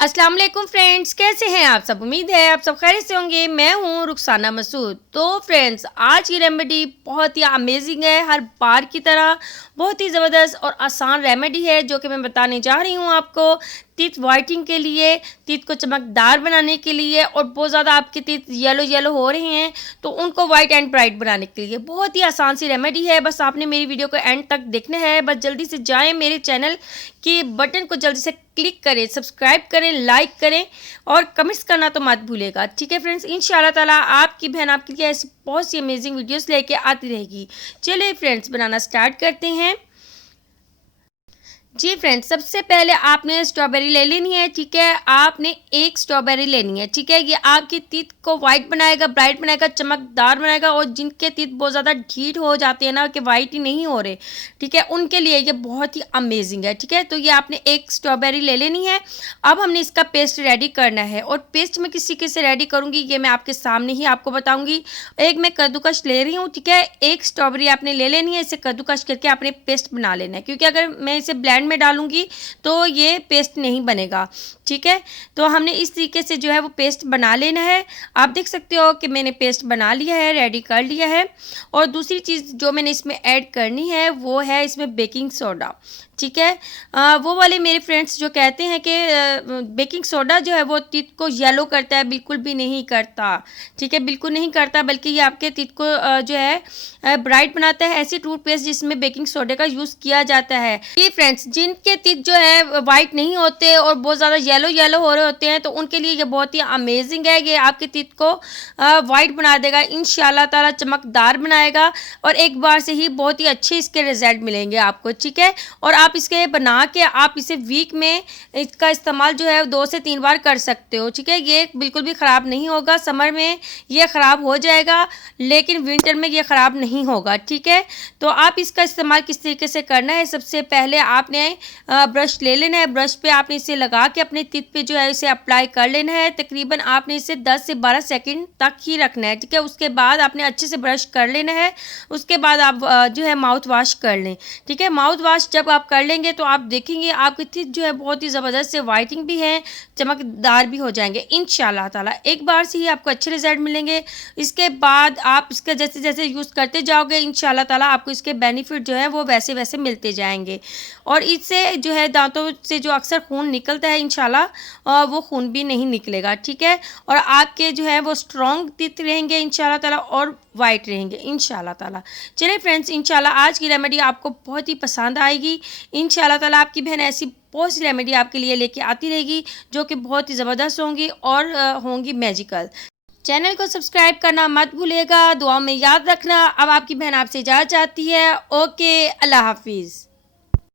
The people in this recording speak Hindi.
अस्सलाम वालेकुम फ्रेंड्स, कैसे हैं आप सब। उम्मीद है आप सब खैरियत से होंगे। मैं हूं रुखसाना मसूद। तो फ्रेंड्स, आज की रेमेडी बहुत ही अमेजिंग है, हर बार की तरह बहुत ही ज़बरदस्त और आसान रेमेडी है जो कि मैं बताने जा रही हूं आपको। टीथ वाइटिंग के लिए, टीथ को चमकदार बनाने के लिए, और बहुत ज़्यादा आपके टीथ येलो येलो हो रहे हैं तो उनको वाइट एंड ब्राइट बनाने के लिए बहुत ही आसान सी रेमेडी है। बस आपने मेरी वीडियो को एंड तक देखना है। बस जल्दी से जाएं मेरे चैनल के बटन को जल्दी से क्लिक करें, सब्सक्राइब करें, लाइक करें और कमेंट्स करना तो मत भूलेगा। ठीक है फ्रेंड्स, इंशाल्लाह ताला आपकी बहन आपके लिए ऐसी बहुत सी अमेजिंग वीडियोस लेके आती रहेगी। चलिए फ्रेंड्स, बनाना स्टार्ट करते हैं। जी फ्रेंड्स, सबसे पहले आपने स्ट्रॉबेरी ले लेनी है। ठीक है, आपने एक स्ट्रॉबेरी लेनी है। ठीक है, ये आपकी टीथ को वाइट बनाएगा, ब्राइट बनाएगा, चमकदार बनाएगा। और जिनके टीथ बहुत ज़्यादा ढीठ हो जाते हैं ना, कि वाइट ही नहीं हो रहे, ठीक है, उनके लिए ये बहुत ही अमेजिंग है। ठीक है, तो ये आपने एक स्ट्रॉबेरी ले लेनी है। अब हमने इसका पेस्ट रेडी करना है, और पेस्ट मैं किस तरीके से रेडी करूँगी ये मैं आपके सामने ही आपको बताऊँगी। एक मैं कद्दूकस ले रही हूँ। ठीक है, एक स्ट्रॉबेरी आपने ले लेनी है, इसे कद्दूकस करके आपने पेस्ट बना लेना है, क्योंकि अगर मैं इसे ब्लेंड में डालूंगी तो ये पेस्ट नहीं बनेगा। ठीक है, तो हमने इस तरीके से जो है वो पेस्ट बना लेना है। आप देख सकते हो कि मैंने पेस्ट बना लिया है, रेडी कर लिया है। और दूसरी चीज़ जो मैंने इसमें ऐड करनी है वो है इसमें बेकिंग सोडा। ठीक है, वो वाले मेरे फ्रेंड्स जो कहते हैं कि बेकिंग सोडा जो है वो टीथ को येलो करता है, बिल्कुल भी नहीं करता। ठीक है, बिल्कुल नहीं करता, बल्कि ये आपके टीथ को जो है ब्राइट बनाता है। ऐसी टूथपेस्ट जिसमें बेकिंग सोडे का यूज़ किया जाता है। ये फ्रेंड्स, जिनके टीथ जो है वाइट नहीं होते और बहुत ज़्यादा येलो येलो हो रहे होते हैं तो उनके लिए ये बहुत ही अमेजिंग है। ये आपके टीथ को वाइट बना देगा, इंशाल्लाह ताला चमकदार बनाएगा, और एक बार से ही बहुत ही अच्छे इसके रिजल्ट मिलेंगे आपको। ठीक है, और आप इसके बना के आप इसे वीक में इसका इस्तेमाल जो है 2 से 3 बार कर सकते हो। ठीक है, ये बिल्कुल भी ख़राब नहीं होगा। समर में ये ख़राब हो जाएगा, लेकिन विंटर में ये ख़राब नहीं होगा। ठीक है, तो आप इसका इस्तेमाल किस तरीके से करना है, सबसे पहले आपने ब्रश ले लेना है। ब्रश पे आपने इसे लगा के अपने टीथ पे जो है इसे अप्लाई कर लेना है। तकरीबन आपने इसे 10 से 12 सेकंड तक ही रखना है। ठीक है, उसके बाद आपने अच्छे से ब्रश कर लेना है। उसके बाद आप जो है माउथ वॉश कर लें। ठीक है, माउथ वॉश जब आप कर लेंगे तो आप देखेंगे आपके टीथ जो है बहुत ही ज़बरदस्त से वाइटिंग भी है, चमकदार भी हो जाएंगे इंशाल्लाह ताला। एक बार से ही आपको अच्छे रिजल्ट मिलेंगे। इसके बाद आप इसका जैसे जैसे यूज़ करते जाओगे इंशाल्लाह ताला आपको इसके बेनिफिट जो है वो वैसे वैसे मिलते जाएंगे। और इससे जो है दांतों से जो अक्सर खून निकलता है इंशाल्लाह वो खून भी नहीं निकलेगा। ठीक है, और आपके जो है वो स्ट्रॉन्ग टीथ रहेंगे इंशाल्लाह ताला, और वाइट रहेंगे इंशाल्लाह ताला। चलिए फ्रेंड्स, इंशाल्लाह आज की रेमेडी आपको बहुत ही पसंद आएगी। इंशाल्लाह ताला आपकी बहन ऐसी बहुत सी रेमेडी आपके लिए लेके आती रहेगी जो कि बहुत ही ज़बरदस्त होंगी और होंगी मैजिकल। चैनल को सब्सक्राइब करना मत भूलिएगा, दुआ में याद रखना। अब आपकी बहन आपसे इजाज़त चाहती है। ओके, अल्लाह हाफिज़।